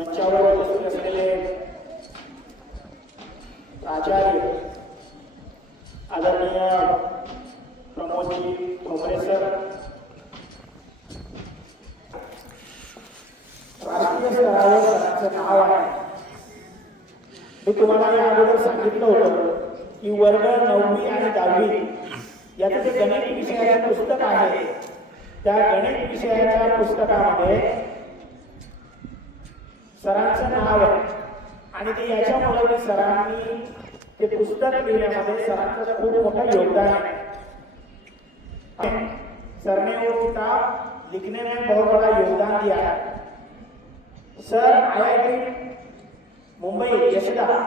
मंचावर उपस्थित असलेले आचार्य आदरणीय प्रमोदजी ठोंबरे सर, राष्ट्रीय स्तरावर सरांचं नाव आहे. मी तुम्हाला या अगोदर सांगितलं होतं की वर्ग 9वी आणि 10वी याचं जे गणित विषयाचं पुस्तक आहे, त्या गणित विषयाच्या पुस्तकामध्ये सरांचं नाव आहे आणि ते याच्यामुळे की सरांनी ते पुस्तक लिहिण्यामध्ये सरांचं खूप मोठं योगदान है. सर ने वो किताब लिखने में बहुत बड़ा योगदान दिया है. सर IIT मुंबई यशदा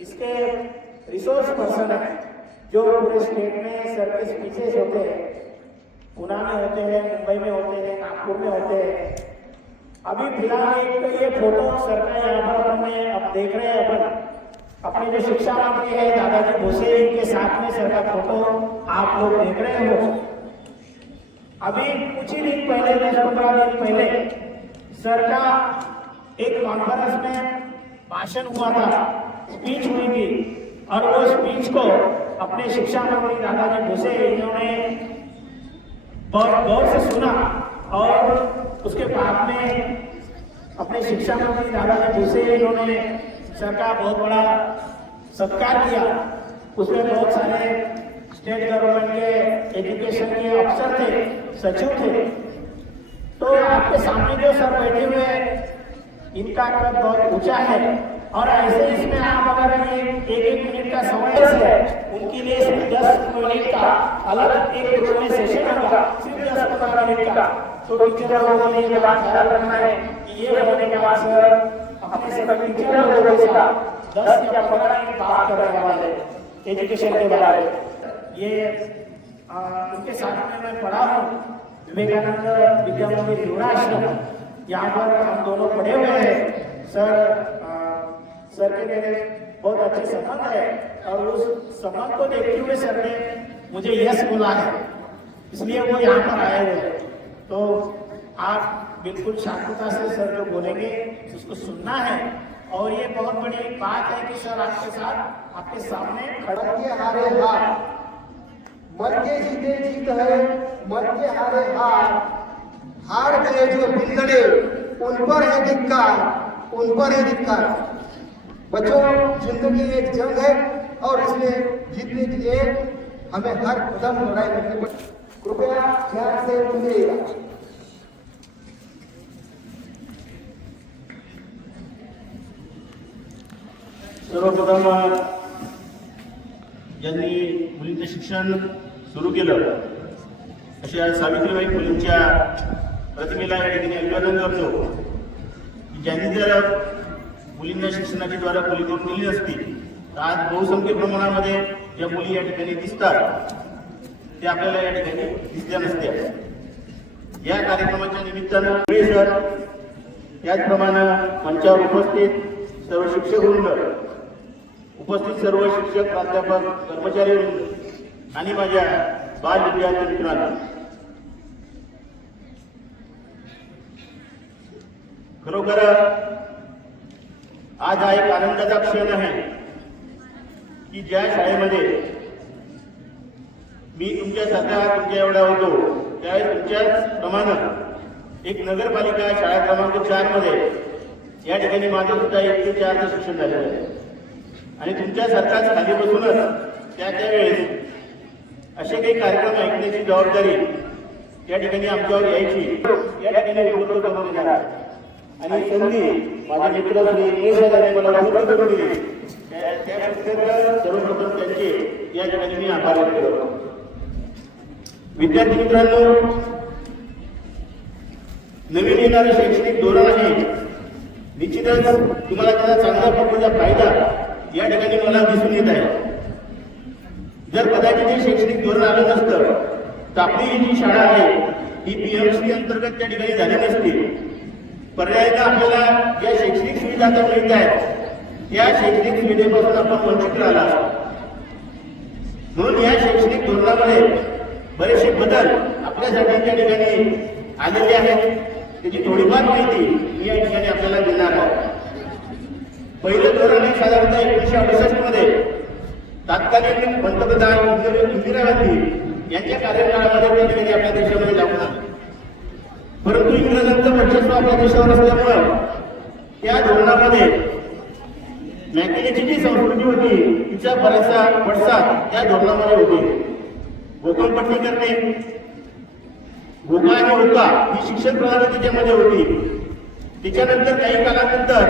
इसके रिसोर्स पर्सन है, जो पूरे स्टेट में सर के स्पीचेस होते हैं, पुणे में होते हैं, मुंबई में होते हैं, नागपुर में होते हैं. अभी फिलहाल एक तो ये फोटो सर का यहाँ पर हमने अब देख रहे हैं अपन, अपने जो शिक्षा मंत्री है दादाजी भोसले के साथ में सर का फोटो आप लोग देख रहे हो. अभी कुछ ही दिन पहले 10-15 दिन पहले सर का एक कॉन्फ्रेंस में भाषण हुआ था, स्पीच हुई थी और वो स्पीच को अपने शिक्षा मंत्री दादाजी भोसले इन्होंने बहुत गौर से सुना और उसके बाद में अपने शिक्षा मंत्री दादाजी भोसले इन्होंने सर का बहुत बड़ा सत्कार किया. उसमें बहुत सारे स्टेट गवर्नमेंट के एजुकेशन के अफसर थे, सचिव थे. तो आपके सामने जो सर बैठे हुए हैं, इनका कद बहुत ऊंचा है और ऐसे इसमें आप अगर एक मिनट का समय है, उनके लिए सिर्फ 10 मिनट का अलग एक ग्रुप में सेशन होगा, सिर्फ 10-15 मिनट का. तो टीचर लोगों ने ये बात ख्याल रखना है कि ये होने के बाद सर अपने से टीचर लोगों के साथ 10 या 15 मिनट बात करने वाले एजुकेशन के बारे में. ये उनके साथ में मैं पढ़ा हूँ विवेकानंद विद्या मंदिर युवराश्रम, यहाँ पर हम दोनों पढ़े हुए हैं. सर के मेरे बहुत अच्छे संबंध है और उस संबंध को देखते हुए सर ने मुझे यस बोला है, इसलिए वो यहाँ पर आए हुए हैं. तो आप बिल्कुल शांतता से सर जो बोलेंगे उसको सुनना है. और ये बहुत बड़ी बात है कि सर आपके साथ आपके सामने मन के हारे हार, मन के जीते जीत है, मन के हारे हार, हार गए जो बिगड़े उन पर है धिक्कार, उन पर है धिक्कार. बच्चों, जिंदगी एक जंग है और इसमें जीतने के लिए हमें हर कदम लड़ाई करनी पड़ेगी. कृपया ध्यान से सुनिएगा. सर्वप्रथम ज्यांनी मुलींचं शिक्षण सुरू केलं अशा सावित्रीबाई फुलेंच्या प्रतिमेला या ठिकाणी अभिवादन करतो की ज्यांनी जर मुलींना शिक्षणाची द्वारा खुली करून दिली नसती तर आज बहुसंख्य प्रमाणामध्ये ज्या मुली या ठिकाणी दिसतात ते आपल्याला या ठिकाणी दिसल्या नसत्या. या कार्यक्रमाच्या निमित्तानं सर, त्याचप्रमाणे मंचावर उपस्थित सर्व शिक्षक वृंद, उपस्थित सर्व शिक्षक, प्राध्यापक, कर्मचारी वृंद आणि माझ्या बाल विद्यार्थी मित्रांनो, खरोखर आज हा एक आनंदाचा क्षण आहे की ज्या शाळेमध्ये मी तुमच्या एवढा होतो त्यावेळेस तुमच्याच प्रमाणे एक नगरपालिका शाळा क्रमांक 4 मध्ये या ठिकाणी माझं सुद्धा 1 ते 4चं शिक्षण झालेलं आहे. आणि तुमच्यासारखाच खाली बसूनच त्यावेळेस असे काही कार्यक्रम ऐकण्याची जबाबदारी या ठिकाणी आमच्यावर यायची, या ठिकाणी उपलब्ध करून देणार. आणि संधी माझे मित्र मला उपलब्ध करून दिली, सर्वप्रथम त्यांचे या ठिकाणी मी आभार व्यक्त करतो. विद्यार्थी मित्रांनो, नवीन येणारे शैक्षणिक धोरण आहे, निश्चितच तुम्हाला त्याचा चांगल्या पद्धतीचा फायदा या ठिकाणी मला दिसून येत आहे. जर कदाचित हे शैक्षणिक धोरण आलं नसतं तर आपली जी शाळा आहे ही PMC अंतर्गत त्या ठिकाणी झाली नसती. पर्यायीने आपल्याला ज्या शैक्षणिक सुविधा मिळत आहेत त्या शैक्षणिक सुविधेपासून आपण वंचित राहिला. म्हणून या शैक्षणिक धोरणामध्ये बरेचसे बदल आपल्यासाठी त्या ठिकाणी आलेले आहेत. त्याची थोडीफार माहिती मी या ठिकाणी आपल्याला देणार आहे. पहिलं धोरण हे साधारणतः 1968 मध्ये तत्कालीन पंतप्रधान इंदिरा गांधी यांच्या कार्यकाळामध्ये त्या ठिकाणी आपल्या देशामध्ये लागू झालं. परंतु इंग्रजांचं वर्चस्व आपल्या देशावर असल्यामुळं त्या धोरणामध्ये मॅकेलेची जी संस्कृती होती तिचा बराचसा पडसाद त्या धोरणामध्ये होती. घोकंपट्टी करणे, घोका आणि होका ही शिक्षण प्रणाली त्याच्यामध्ये होती. त्याच्यानंतर काही काळानंतर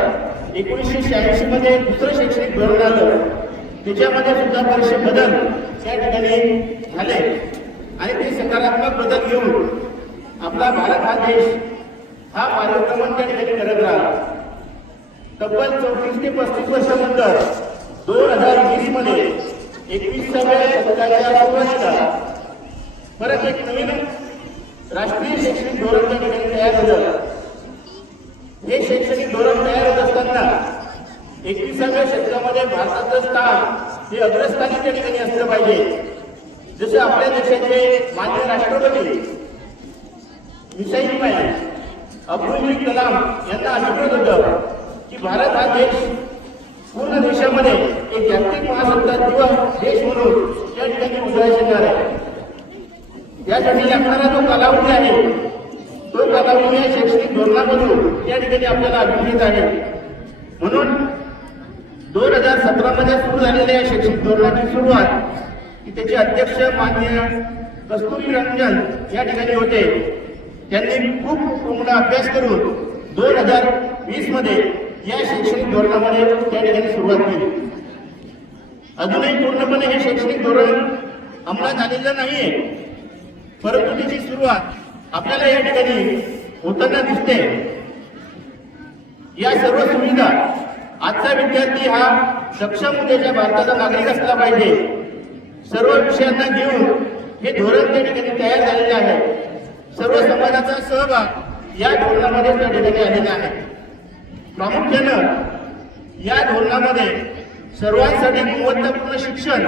1986 मध्ये दुसरं शैक्षणिक धोरण आलं. त्याच्यामध्ये सुद्धा बरेचसे बदल त्या ठिकाणी झाले आणि ते सकारात्मक बदल घेऊन आपला भारत हा देश हा मार्गक्रमण त्या ठिकाणी करत राहिला. तब्बल 34 ते 35 वर्षानंतर 2020 मध्ये 21व्या शतकाच्या सुरुवातीला परत एक नवीन राष्ट्रीय शैक्षणिक धोरण त्या ठिकाणी तयार झालं. हे शैक्षणिक धोरण तयार होत असताना 21व्या शतकामध्ये भारताचं स्थान हे अग्रस्थानी त्या ठिकाणी असलं पाहिजे. जसे आपल्या देशाचे माननीय राष्ट्रपती मिसाईल मॅन अब्दुल कलाम यांना अभिप्रेत होतं की भारत हा देश पूर्ण देशामध्ये एक जागतिक महासत्तात्व देश म्हणून त्या ठिकाणी उदयास येणार आहे. यासाठी लागणारा जो कालावधी आहे तो कालावधी या शैक्षणिक धोरणामधून त्या ठिकाणी आपल्याला अभिप्रेत आहे. म्हणून 2017 मध्ये सुरू झालेल्या या शैक्षणिक धोरणाची सुरुवात की त्याचे अध्यक्ष माननीय कस्तुरी रंजन या ठिकाणी होते. त्यांनी खूप पूर्ण अभ्यास करून 2020 मध्ये या शैक्षणिक धोरणामध्ये त्या ठिकाणी सुरुवात केली. अजूनही पूर्णपणे हे शैक्षणिक धोरण अंमलात आलेलं नाहीये, परंतु त्याची सुरुवात आपल्याला या ठिकाणी होताना दिसते. या सर्व सुविधा आजचा विद्यार्थी हा सक्षम उद्याच्या भारताचा नागरिक असला पाहिजे. सर्व विषयांना घेऊन हे धोरण त्या ठिकाणी तयार झालेले आहे. सर्व समाजाचा सहभाग या धोरणामध्ये त्या ठिकाणी आलेला आहे. प्रामुख्यानं या धोरणामध्ये सर्वांसाठी गुणवत्तापूर्ण शिक्षण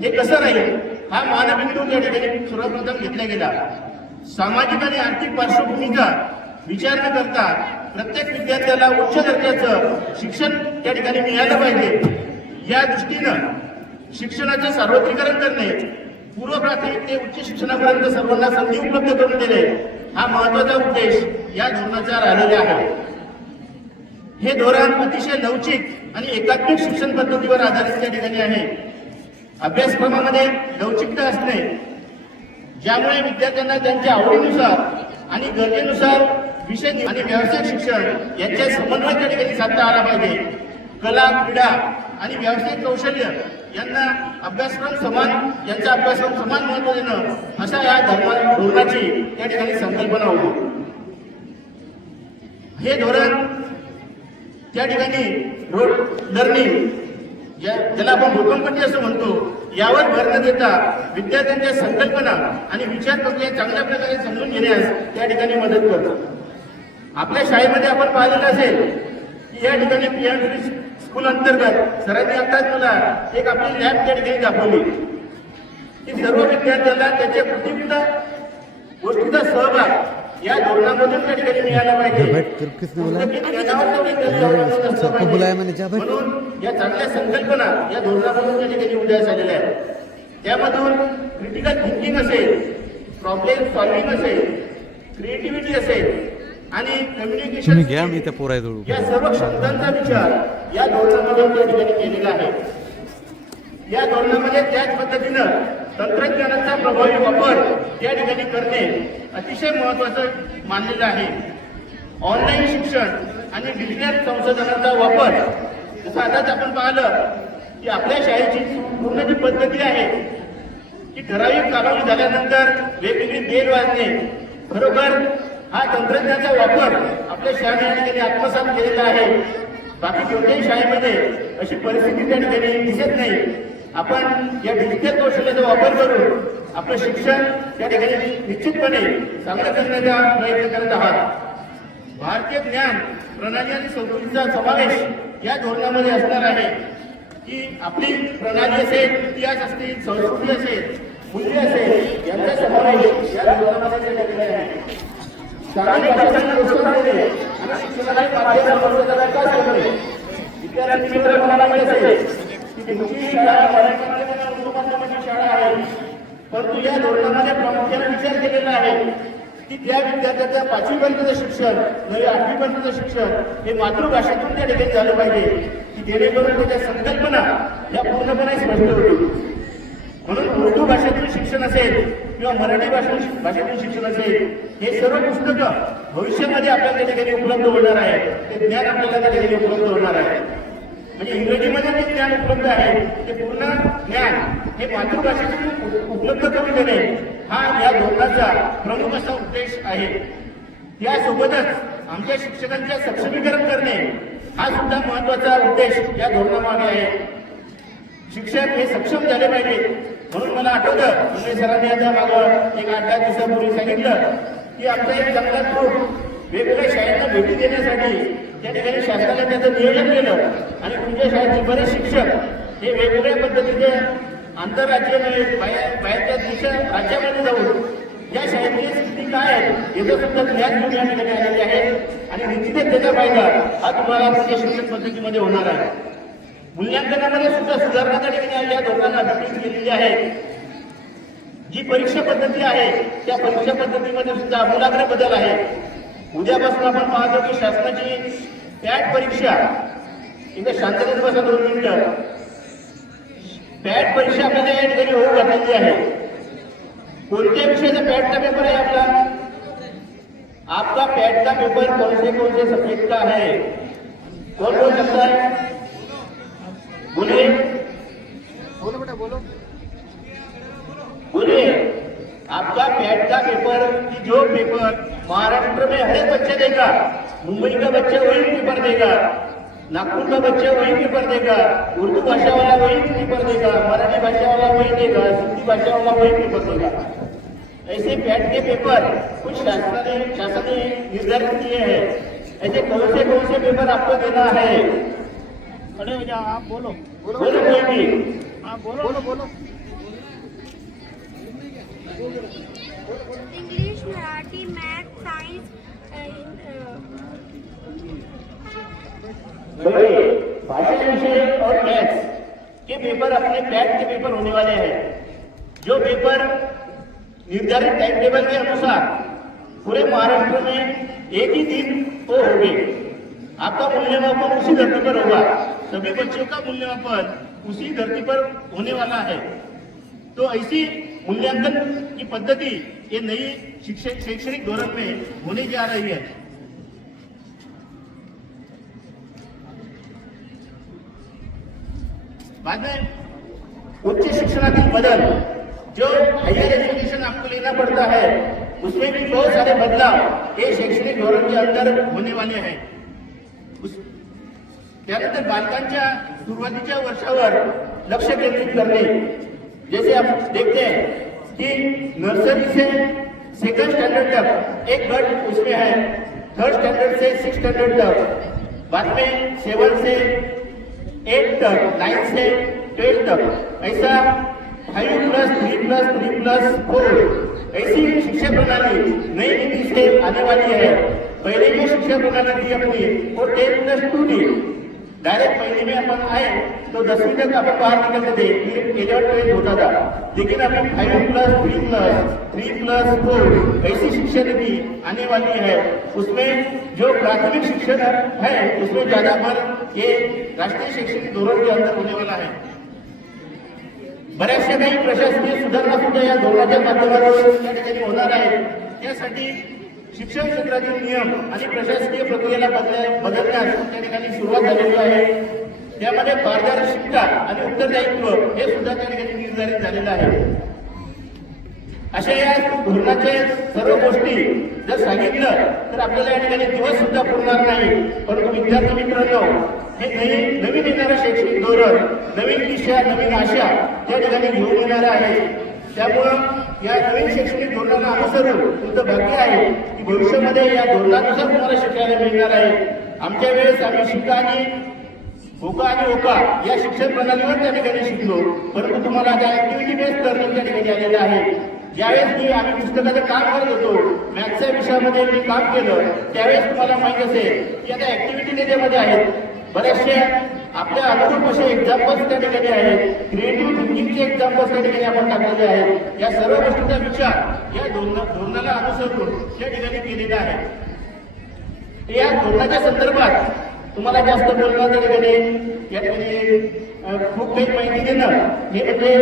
हे कसं राहील हा मानबिंदू त्या ठिकाणी सर्वप्रथम घेतला गेला. सामाजिक आणि आर्थिक पार्श्वभूमीचा विचार न करता प्रत्येक विद्यार्थ्याला उच्च दर्जाचं शिक्षण त्या ठिकाणी मिळालं पाहिजे. या दृष्टीनं शिक्षणाचं सार्वत्रिकरण करणे, पूर्व प्राथमिक ते उच्च शिक्षणापर्यंत सर्वांना संधी उपलब्ध करून देणे हा महत्वाचा उद्देश या धोरणाचा राहिलेला आहे. हे धोरण अतिशय लवचिक आणि एकात्मिक शिक्षण पद्धतीवर आधारित त्या ठिकाणी आहे. अभ्यासक्रमामध्ये लवचिकता असणे, ज्यामुळे विद्यार्थ्यांना त्यांच्या आवडीनुसार आणि गरजेनुसार विषय आणि व्यावसायिक शिक्षण यांच्या समन्वय त्या ठिकाणी साधता आला पाहिजे. कला, क्रीडा आणि व्यावसायिक कौशल्य यांना यांचा अभ्यासक्रम समान महत्व देणं अशा या धोरणाची त्या ठिकाणी संकल्पना होती. हे धोरण त्या ठिकाणी रोड लर्निंग ज्याला आपण घोकंपट्टी असं म्हणतो यावर भर न देता विद्यार्थ्यांच्या संकल्पना आणि विचार प्रक्रिया चांगल्या प्रकारे समजून घेण्यास त्या ठिकाणी मदत करतो. आपल्या शाळेमध्ये आपण पाहिलेलं असेल की या ठिकाणी पीएम स्कूल अंतर्गत सरांनी आताच मला एक आपली लॅब त्या ठिकाणी दाखवली की सर्व विद्यार्थ्यांना त्याच्या गोष्टीचा सहभाग या धोरणामधून त्या ठिकाणी मिळाला पाहिजे. म्हणून या चांगल्या संकल्पना या धोरणामधून त्या ठिकाणी उदयास आलेल्या आहेत. त्यामधून क्रिटिकल थिंकिंग असेल, प्रॉब्लेम सॉल्व्हिंग असेल, क्रिएटिव्हिटी असेल आणि कम्युनिकेशन या सर्व क्षमतांचा विचार या धोरणामधून त्या ठिकाणी केलेला आहे. या धोरणामध्ये त्याच पद्धतीनं तंत्रज्ञानाचा प्रभावी वापर त्या ठिकाणी करणे अतिशय महत्वाचं मानलेलं आहे. ऑनलाईन शिक्षण आणि डिजिटल संशोधनाचा वापर, जसं आताच आपण पाहिलं की आपल्या शाळेची पूर्ण जी पद्धती आहे की ठराविक कालावधी झाल्यानंतर वेगवेगळी बेल वाजणे, खरोखर हा तंत्रज्ञानाचा वापर आपल्या शाळेने या ठिकाणी आत्मसात केलेला आहे. बाकी कोणत्याही शाळेमध्ये अशी परिस्थिती त्या ठिकाणी दिसत नाही. आपण या डिजिटल कौशल्याचा वापर करून आपलं शिक्षण त्या ठिकाणी निश्चितपणे चांगलं करण्याचा प्रयत्न करत आहात. भारतीय ज्ञान प्रणाली आणि संस्कृतीचा समावेश या धोरणामध्ये असणार आहे की आपली प्रणाली असेल, इतिहास असतील, संस्कृती असेल, मूल्य असेल यांचा समावेश या धोरणामध्ये केलेला आहे. स्थानिक भाषांना प्रोत्साहन देणे आणि शिक्षणाचे माध्यम समर्थनाला विकास करणे. विद्यार्थी मित्र मला माहिती असेल की तुमची शाळा मराठी माध्यम आणि उर्दू माध्यमाची शाळा आहे, परंतु या धोरणामध्ये प्रामुख्याने विचार केलेला आहे की त्या विद्यार्थ्याचं 5वी पर्यंतचं शिक्षण, 9वी 8वी पर्यंतचं शिक्षण हे मातृभाषेतून त्या ठिकाणी झालं पाहिजे, की जेणेकरून त्याच्या संकल्पना या पूर्णपणे स्पष्ट होतील. म्हणून उर्दू भाषेतून शिक्षण असेल किंवा मराठी भाषेतून शिक्षण असेल, हे सर्व पुस्तकं भविष्यामध्ये आपल्याला त्या ठिकाणी उपलब्ध होणार आहे. ते ज्ञान आपल्याला त्या ठिकाणी उपलब्ध होणार आहे. म्हणजे इंग्रजीमध्ये जे ज्ञान उपलब्ध आहे ते पूर्ण ज्ञान हे मातृभाषेतून उपलब्ध करून देणे हा या धोरणाचा प्रमुख असा उद्देश आहे. यासोबतच आमच्या शिक्षकांचे सक्षमीकरण करणे हा सुद्धा महत्वाचा उद्देश या धोरणामागे आहे. शिक्षक हे सक्षम झाले पाहिजे. म्हणून मला आठवतं म्हणजे सरांनी आता मागं एक 8-10 दिवसापूर्वी सांगितलं की आमचा एक चांगला ग्रुप वेगवेगळ्या शाळांना भेटी देण्यासाठी त्या ठिकाणी शासनाने त्याचं नियोजन केलं आणि तुमच्या शाळेतील बरेच शिक्षक हे वेगवेगळ्या पद्धतीने आंतरराज्य बाहेरच्या देशाच्या राज्यामध्ये जाऊन या शाळेची स्थिती काय आहे याचं सुद्धा ज्ञान घेऊन या ठिकाणी आलेले आहेत आणि निश्चितच त्याचा फायदा हा तुम्हाला तुमच्या शिक्षण पद्धतीमध्ये होणार आहे. मूल्यांकनामध्ये सुद्धा सुधारणा त्या ठिकाणी या धोरणाला अभिप्रेत केलेली आहे. जी परीक्षा पद्धती आहे त्या परीक्षा पद्धतीमध्ये सुद्धा आमूलाग्र बदल आहे. उद्यापासून आपण पाहतो की शासनाची पॅट परीक्षा, एकदा शांततेत बसा 2 मिनिटं. पॅट परीक्षा आपल्याला या ठिकाणी होऊ घातलेली आहे. कोणत्या विषयाचा पॅटचा पेपर आहे आपला? आपका पैट का पेपर कौन से सब्जेक्ट का है? कौन बोल सकता है? बोलिए बोलो बेटा बोलो. बोलिए. आपका पैट का पेपर की जो पेपर महाराष्ट्र में हर एक बच्चा देगा, मुंबई का बच्चा वही पेपर देगा, नागपुर का बच्चा वही पेपर देगा, उर्दू भाषा वाला वही पेपर देगा, मराठी भाषा वाला वही देगा, हिंदी भाषा वाला वही पेपर देगा. ऐसे पैट के पेपर कुछ शासन ने निर्धारित किए हैं. ऐसे कौन से पेपर आपको देना है? खड़े हो जाओ, आप बोलो बोलो कोई भी. हाँ बोलो बोलो बोलो. इंग्लिश, मराठी, मैथ, साइंस, भाषा विषय और मैथ्स के पेपर अपने पैट के पेपर होने वाले हैं. जो पेपर निर्धारित टाइम टेबल के अनुसार पूरे महाराष्ट्र में एक ही दिन को होंगे. आपका मूल्यमापन उसी धरती पर होगा. सभी बच्चों का मूल्यमापन उसी धरती पर होने वाला है. तो ऐसी मूल्यांकन की पद्धति ये नई शैक्षणिक धोरण में होने जा रही है. बाद में उच्च शिक्षणातील बदल जो हायर एजुकेशन आपको लेना पड़ता है उसमें भी बहुत सारे बदलाव ये शैक्षणिक धोरण के अंदर होने वाले हैं. त्यानंतर बालकांच्या सुरुवातीच्या वर्षावर लक्ष केंद्रित करणे. जैसे आप देखते हैं कि नर्सरी से 2nd स्टैंडर्ड तक एक गट उसमें है, 3rd स्टैंडर्ड से 6th स्टैंडर्ड तक, बाद में 7 से 8 तक, 9 से 12 तक, ऐसा 5+3+3+4 ऐसी शिक्षा प्रणाली नई नीति से आने वाली है. पहले जो शिक्षा प्रणाली थी अपनी वो 10+2 थी. डायरेक्ट पहले में अपन आए तो 10वीं तक अपन बाहर निकलते थे, फिर 11-12 होता था. लेकिन अभी 5+3+3+4 ऐसी शिक्षा नीति आने वाली है. उसमें जो प्राथमिक शिक्षण है उसमें ज्यादा भर ये राष्ट्रीय शैक्षणिक धोरण के अंदर होने वाला है. बऱ्याचशा काही प्रशासकीय सुधारणा सुद्धा या धोरणाच्या माध्यमातून या ठिकाणी होणार आहे. त्यासाठी शिक्षण क्षेत्रातील नियम आणि प्रशासकीय प्रक्रियेला बदलण्यास त्या ठिकाणी सुरुवात झालेली आहे. त्यामध्ये पारदर्शकता आणि उत्तरदायित्व हे सुद्धा त्या ठिकाणी निर्धारित झालेलं आहे. अशा या धोरणाचे सर्व गोष्टी जर सांगितलं तर आपल्याला या ठिकाणी दिवस सुद्धा पुरणार नाही. परंतु विद्यार्थी मित्रांनो, हे नवीन येणारं शैक्षणिक धोरण नवीन दिशा, नवीन आशा त्या ठिकाणी घेऊन येणार आहे. त्यामुळं या नवीन शैक्षणिक धोरणाला अनुसरून तुमचं भाग्य आहे की भविष्यामध्ये या धोरणानुसार तुम्हाला शिकायला मिळणार आहे. आमच्या वेळेस आम्ही शिका आणि होका आणि ओका या शिक्षण प्रणालीवर त्या ठिकाणी शिकलो, परंतु तुम्हाला आता ऍक्टिव्हिटी बेस्ड लर्निंग त्या ठिकाणी आलेलं आहे. ज्यावेळेस आम्ही पुस्तकाचं काम करत होतो, मॅथ्सच्या विषयामध्ये मी काम केलं, त्यावेळेस तुम्हाला माहित असेल की आता ऍक्टिव्हिटी त्याच्यामध्ये आहेत. बऱ्याचशा आपल्या अनुरूप असे एक्झाम्पल्स त्या ठिकाणी आहेत, क्रिएटिव्ह थिंकिंगचे एक्झाम्पल्स त्या ठिकाणी आपण टाकलेले आहेत. या सर्व गोष्टींचा विचार या धोरणाला अनुसरून त्या ठिकाणी केलेला आहे. या धोरणाच्या संदर्भात तुम्हाला जास्त बोलणं त्या ठिकाणी खूप काही माहिती देणं हे म्हणजे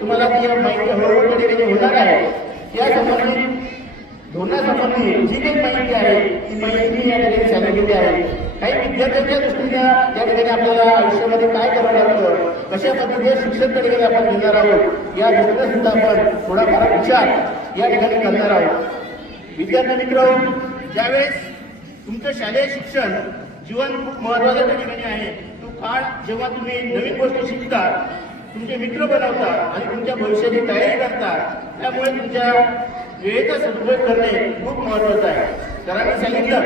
तुम्हाला ती माहिती हळूहळू त्या ठिकाणी होणार आहे. त्या संबंधित धोरणासंबंधी जी काही माहिती आहे ती माहिती मी या ठिकाणी सांगितलेली आहे. काही विद्यार्थ्यांच्या दृष्टीनं त्या ठिकाणी आपल्याला आयुष्यामध्ये काय करावं लागतं, कशा पद्धतीने शिक्षण त्या ठिकाणी आपण घेणार आहोत, या दृष्टीने सुद्धा आपण थोडाफार विचार या ठिकाणी करणार आहोत. विद्यार्थी मित्र, ज्यावेळेस तुमचं शालेय शिक्षण जीवन खूप महत्वाचं त्या ठिकाणी आहे. तो काळ जेव्हा तुम्ही नवीन गोष्टी शिकता, तुमचे मित्र बनवता आणि तुमच्या भविष्याची तयारी करता, त्यामुळे तुमच्या वेळेचा सदुपयोग करणे खूप महत्वाचं आहे. सरांनी सांगितलं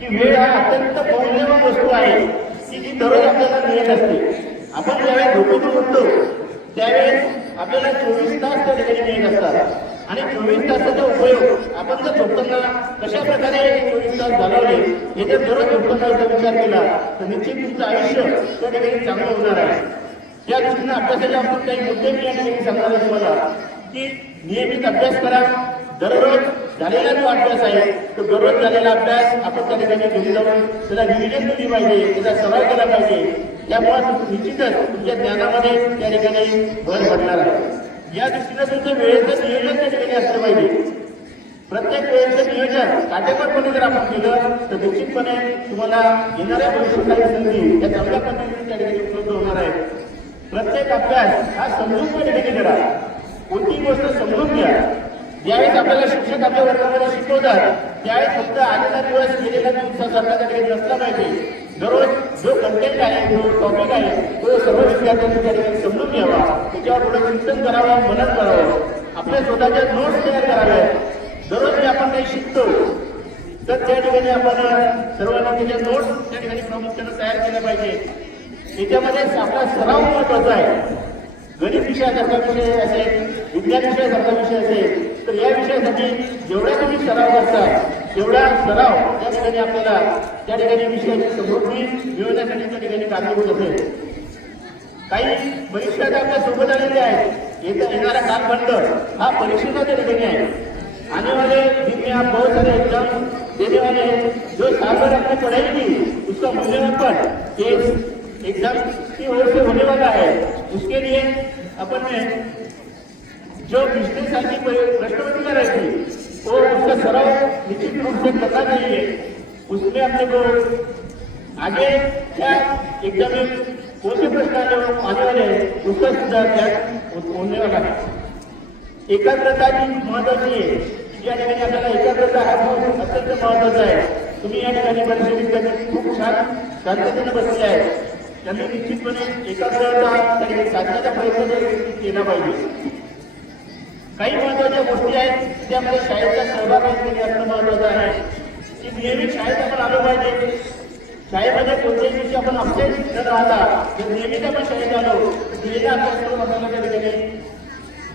की वेळ हा अत्यंत मौल्यवान वस्तू आहे की जी दररोज आपल्याला मिळत असते. आपण ज्यावेळेस झोपेतून उठतो त्यावेळेस आपल्याला 24 तास त्या ठिकाणी मिळत असतात आणि 24 तासाचा उपयोग आपण जर झोपताना कशा प्रकारे 24 तास घालवले हे जर दररोज झोपताना विचार केला तर निश्चित तुमचं आयुष्य त्या ठिकाणी चांगलं होणार आहे. या दृष्टीने अभ्यासाच्या बाबतीत काही मुद्दे मी या ठिकाणी सांगणार आहे तुम्हाला की नियमित अभ्यास करा. दररोज झालेला जो अभ्यास आहे तो दररोज झालेला अभ्यास आपण त्या ठिकाणी घरी जाऊन त्याला रिव्हिजन केली पाहिजे, त्याचा सराव केला पाहिजे. त्यामुळे निश्चितच तुमच्या ज्ञानामध्ये त्या ठिकाणी भर पडणार आहे. या दृष्टीने तुमचं वेळेचं नियोजन त्या ठिकाणी असलं पाहिजे. प्रत्येक वेळेचं नियोजन काटेकोरपणे जर आपण केलं तर निश्चितपणे तुम्हाला येणाऱ्या भविष्यात संधी या चांगल्या पद्धतीने त्या ठिकाणी उपलब्ध होणार आहे. प्रत्येक अभ्यास हा समजून त्या ठिकाणी करा. कोणती गोष्ट समजून घ्या. ज्यावेळेस आपल्याला शिक्षक आपल्या वर्गामध्ये शिकवतात त्यावेळेस फक्त आलेला दिवस गेलेला दिवसासारखा त्या ठिकाणी नसला पाहिजे. दररोज जो कंटेंट आहे, जो टॉपिक आहे तो सर्व विद्यार्थ्यांनी त्या ठिकाणी समजून घ्यावा, त्याच्यावर थोडं चिंतन करावं, मनन करावं, आपल्या स्वतःच्या नोट्स तयार कराव्या. दररोज जे आपण काही शिकतो तर त्या ठिकाणी आपण सर्वांनी त्याच्या नोट्स त्या ठिकाणी प्रामुख्याने तयार केल्या पाहिजे. याच्यामध्ये आपला सराव महत्वाचा आहे. गणित विषयासारखा विषय असेल, विज्ञान विषयासारखा विषय असेल तर या विषयासाठी जेवढा तुम्ही सराव करता तेवढा सराव त्या ठिकाणी आपल्याला त्या ठिकाणी विषयाची समृद्धी मिळवण्यासाठी त्या ठिकाणी कारणीभूत असेल. काही परीक्षा आपल्या सोबत आलेले आहेत. येणारा कालखंड हा परीक्षेचा त्या ठिकाणी आहे. आने वाले दिन में आप बहुत सारे एग्जाम देने वाले हैं. जो साल भर आपने पढ़ाई की उसका मूल्यांकन ये एग्जाम की ओर से होने वाला है. उसके लिए अपन ने जो पिछले साल की प्रश्नपत्रिका रही थी वो उसका सराव निश्चित रूप से करना चाहिए. उसमें अपने को आगे क्या एग्जाम में कौन से प्रश्न आने वाले हैं उसका सुधार होने वाला है. एकाग्रता जी महत्वाची आहे. या ठिकाणी आपल्याला एकाग्रता हा अत्यंत महत्वाचा आहे. तुम्ही या ठिकाणी बरेचसे विद्यार्थी खूप छान शांततेने बसले आहेत. त्यांनी निश्चितपणे एकाग्रता साधण्याचा प्रयत्न केला पाहिजे. काही महत्वाच्या गोष्टी आहेत त्यामध्ये शाळेचा सहभाग असणं महत्वाचं आहे की नियमित शाळेत आपण आलो पाहिजे. शाळेमध्ये कोणत्याही दिवशी आपण अपसेट न राहता जर नियमित आपण शाळेत आलो तर दिलेला अभ्यास करून आपल्याला त्या ठिकाणी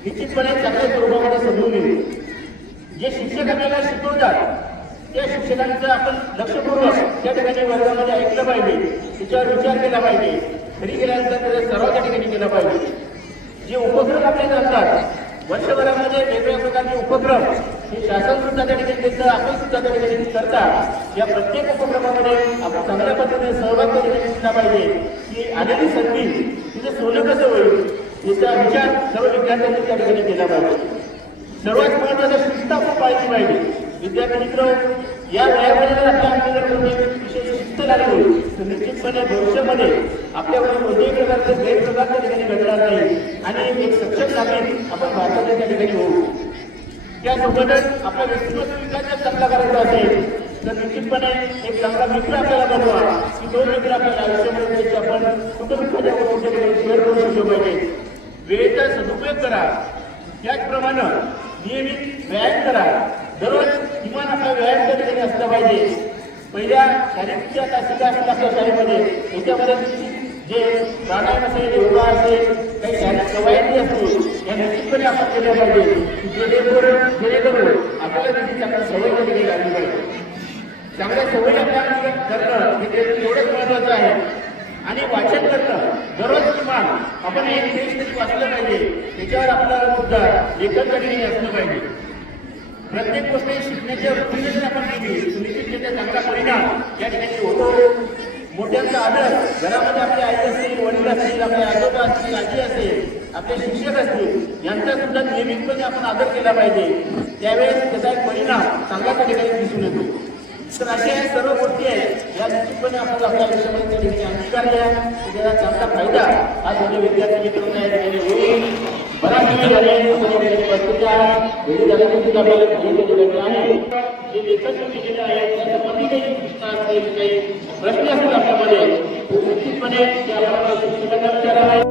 निश्चितपणे चांगल्या स्वरूपामध्ये समजून येईल. जे शिक्षक आपल्याला शिकवतात त्या शिक्षकांचं आपण लक्षपूर्वक त्या ठिकाणी वर्गामध्ये ऐकलं पाहिजे, त्याच्यावर विचार केला पाहिजे. घरी गेल्यानंतर त्याचा सराव त्या ठिकाणी केला पाहिजे. जे उपक्रम आपले चालतात वर्षभरामध्ये वेगवेगळ्या प्रकारचे उपक्रम हे शासन सुद्धा त्या ठिकाणी देतं, आपण सुद्धा त्या ठिकाणी करता. या प्रत्येक उपक्रमामध्ये आपण चांगल्या पद्धतीने सहभाग त्या ठिकाणी दिला पाहिजे की आलेली संधी तिथे सोनं कसं होईल याचा विचार सर्व विद्यार्थ्यांनी त्या ठिकाणी केला पाहिजे. सर्वात महत्वाचं शिस्त आपण पाहिली पाहिजे. विद्यार्थी मित्र, या वयामध्ये जर आपल्या अंगी जर कोणते विषय शिस्त लागली तर निश्चितपणे भविष्यामध्ये आपल्याकडे कोणत्याही प्रकारचे गैरप्रकार त्या ठिकाणी घडणार नाही आणि एक सक्षम नागरिक आपण भारताच्या त्या ठिकाणी होऊ. त्यासोबतच आपला व्यक्तिगत विकास जर चांगला करायचा असेल तर निश्चितपणे एक चांगला मित्र आपल्याला बनवा की तो मित्र आपल्या आयुष्यामध्ये त्याची आपण कुटुंबाच्या गोष्टी शेअर करू शकलो पाहिजे. वेळेचा सदुपयोग करा. त्याचप्रमाणे नियमित व्यायाम करा. दररोज किमान आपला व्यायाम त्या ठिकाणी असला पाहिजे. पहिल्या शारीरिकच्या तासिका असतात आपल्या शाळेमध्ये याच्यामध्ये जे प्राणायाम असेल, योगा असेल, काही शारीरिक कवायती असतील या निश्चितपणे आपण केल्या पाहिजे की जेणेकरून आपल्याला त्याची चांगली सवय कधी लागली पाहिजे. चांगल्या सवयी आपल्याला करणं हे एवढंच महत्वाचं आहे. आणि वाचन करणं दररोज किमान आपण एक पेज तरी वाचलं पाहिजे. त्याच्यावर आपल्याला सुद्धा लेखन करणे असलं पाहिजे. प्रत्येक गोष्ट शिकण्याच्या वृत्तीने जर आपण केली सुनिश्चित त्याचा चांगला परिणाम या ठिकाणी होतो. मोठ्यांचा आदर घरामध्ये आपले आई असतील, वडील असतील, आपले आजोबा असतील, आजी असेल, आपले शिक्षक असतील यांचा सुद्धा नियमितपणे आपण आदर केला पाहिजे. त्यावेळेस त्याचा एक परिणाम चांगला त्या ठिकाणी दिसून येतो. तर अशा या सर्व गोष्टी आहेत या निश्चितपणे आपण आपल्या आयुष्यामध्ये त्या ठिकाणी अंगीकारल्या त्याचा चांगला फायदा हा दोन्ही विद्यार्थी मित्रांना या ठिकाणी होईल. बराच वेळ झाले जे लेखन तुम्ही केलं आहे त्या संबंधी काही प्रश्न असतील, काही प्रश्न असतील आपल्यामध्ये निश्चितपणे ते आपल्याला विचारावे.